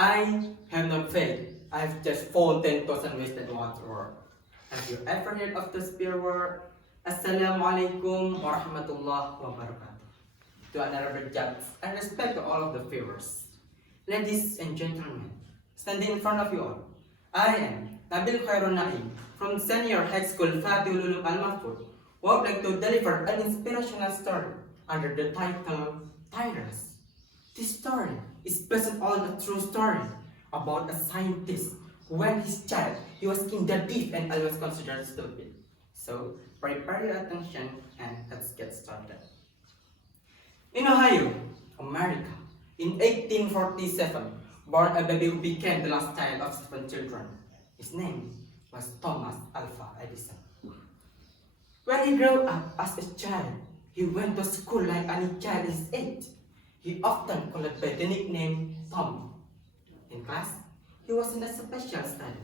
I have no faith. I've just fallen 10,000 wasted water. Have you ever heard of the spirit word? Assalamualaikum warahmatullahi wabarakatuh. To another judge and respect to all of the viewers. Ladies and gentlemen, standing in front of you all, I am Nabil from Senior High School Fatihul Mahfudz, who would like to deliver an inspirational story under the title Tyrants. This story is based on a true story about a scientist who, when his child, he was kinda deaf and always considered stupid. So, prepare your attention and let's get started. In Ohio, America, in 1847, born a baby who became the last child of 7 children. His name was Thomas Alva Edison. When he grew up as a child, he went to school like any child his age. He often called by the nickname Tom. In class, he wasn't a special study.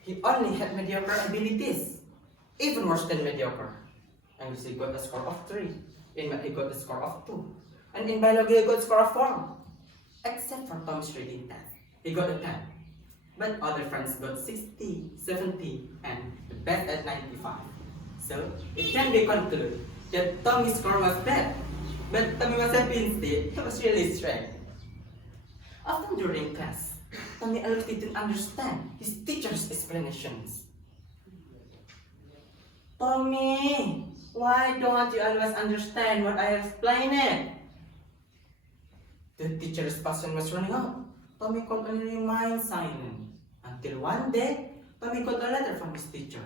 He only had mediocre abilities, even worse than mediocre. And he got a score of 3. In math, he got a score of 2. And in biology, he got a score of 4. Except for Tom's reading test, he got a 10. But other friends got 60, 70, and the best at 95. So, it can be concluded that Tommy's score was bad, but Tommy was happy instead. He was really strange. Often during class, Tommy always didn't understand his teacher's explanations. Tommy, why don't you always understand what I explained? The teacher's passion was running out. Tommy could only remain silent. Until one day, Tommy got a letter from his teacher.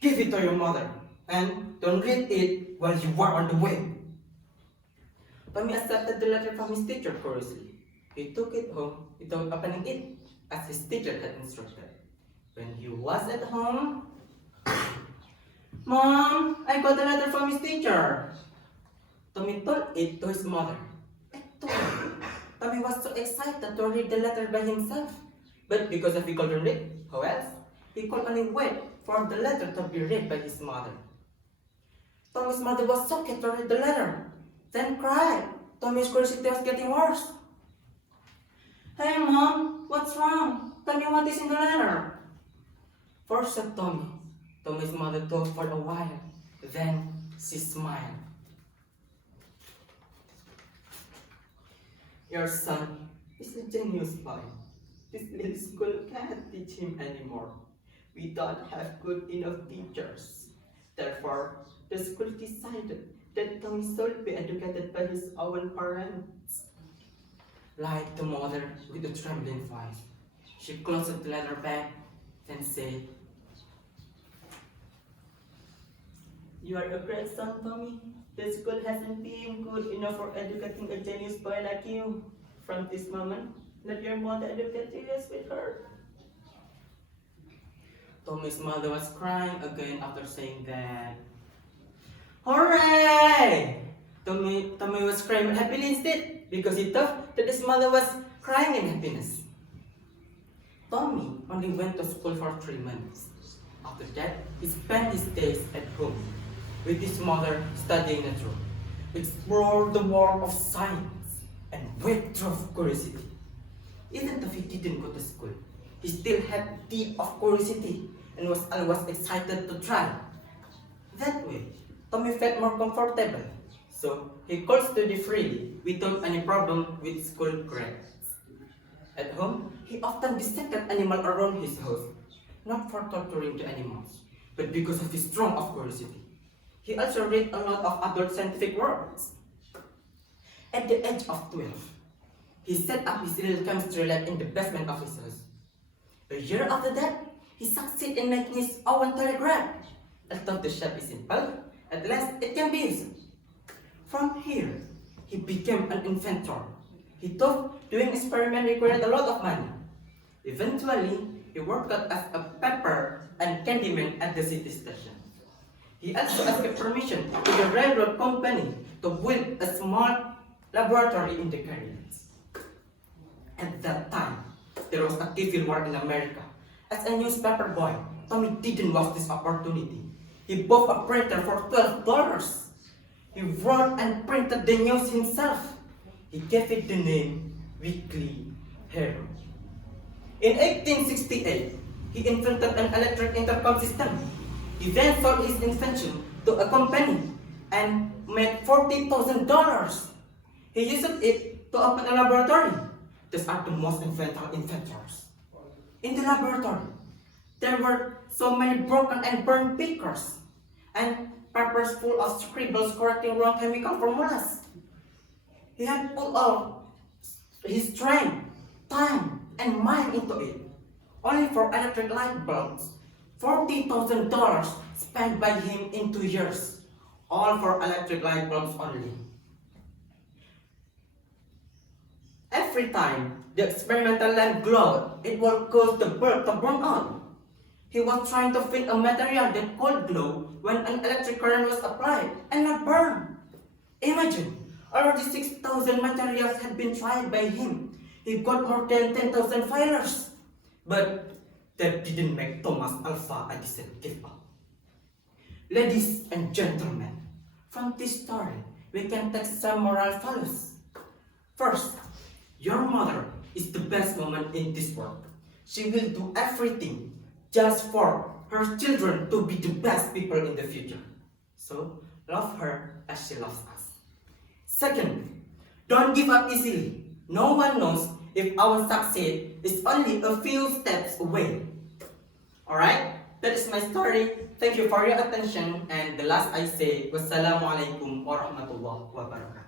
Give it to your mother, and don't read it while you are on the way. Tommy accepted the letter from his teacher curiously. He took it home without opening it, as his teacher had instructed. When he was at home, Mom, I got a letter from his teacher. Tommy told it to his mother. Tommy was so excited to read the letter by himself. But because he couldn't read, how else? He could only wait for the letter to be read by his mother. Tommy's mother was shocked to read the letter, then cried. Tommy's curiosity was getting worse. Hey Mom, what's wrong? Tell me what is in the letter. First said Tommy. Tommy's mother thought for a while. Then she smiled. Your son is a genius boy. This little school can't teach him anymore. We don't have good enough teachers. Therefore, the school decided that Tommy should be educated by his own parents. Like the mother with a trembling voice, she closed the letter back and said, You are a great son, Tommy. The school hasn't been good enough for educating a genius boy like you. From this moment, let your mother educate you as with her. Tommy's mother was crying again after saying that. Hooray! Tommy was crying happily instead because he thought that his mother was crying in happiness. Tommy only went to school for 3 months. After that, he spent his days at home with his mother studying nature, explore the world of science, and wait through curiosity. Even though he didn't go to school, he still had deep of curiosity and was always excited to try. That way, Tommy felt more comfortable, so he could study freely without any problem with school grades. At home, he often dissected animals around his house, not for torturing the animals, but because of his strong of curiosity. He also read a lot of adult scientific works. At the age of 12, he set up his little chemistry lab in the basement of his house. A year after that, he succeeded in making his own telegraph. Although the shape is simple, at last it can be used. From here, he became an inventor. He thought doing experiments required a lot of money. Eventually, he worked as a pepper and candy man at the city station. He also asked permission to the railroad company to build a small laboratory in the Caribbeans. At that time, there was a civil war in America. As a newspaper boy, Tommy didn't waste this opportunity. He bought a printer for $12. He wrote and printed the news himself. He gave it the name Weekly Hero. In 1868, he invented an electric intercom system. He then sold his invention to a company and made $40,000. He used it to open a laboratory. These are the most influential inventors. In the laboratory, there were so many broken and burned beakers and papers full of scribbles correcting wrong chemical formulas. He had put all his strength, time, and mind into it, only for electric light bulbs. $40,000 spent by him in 2 years, all for electric light bulbs only. Every time the experimental lamp glowed, it would cause the bulb to burn out. He was trying to find a material that could glow when an electric current was applied and not burn. Imagine, already 6,000 materials had been tried by him. He got more than 10,000 failures. But that didn't make Thomas Alva Edison give up. Ladies and gentlemen, from this story, we can take some moral values. First, your mother is the best woman in this world. She will do everything just for her children to be the best people in the future. So, love her as she loves us. Second, don't give up easily. No one knows if our success is only a few steps away. Alright, that is my story. Thank you for your attention. And the last I say, wassalamualaikum warahmatullahi wabarakatuh.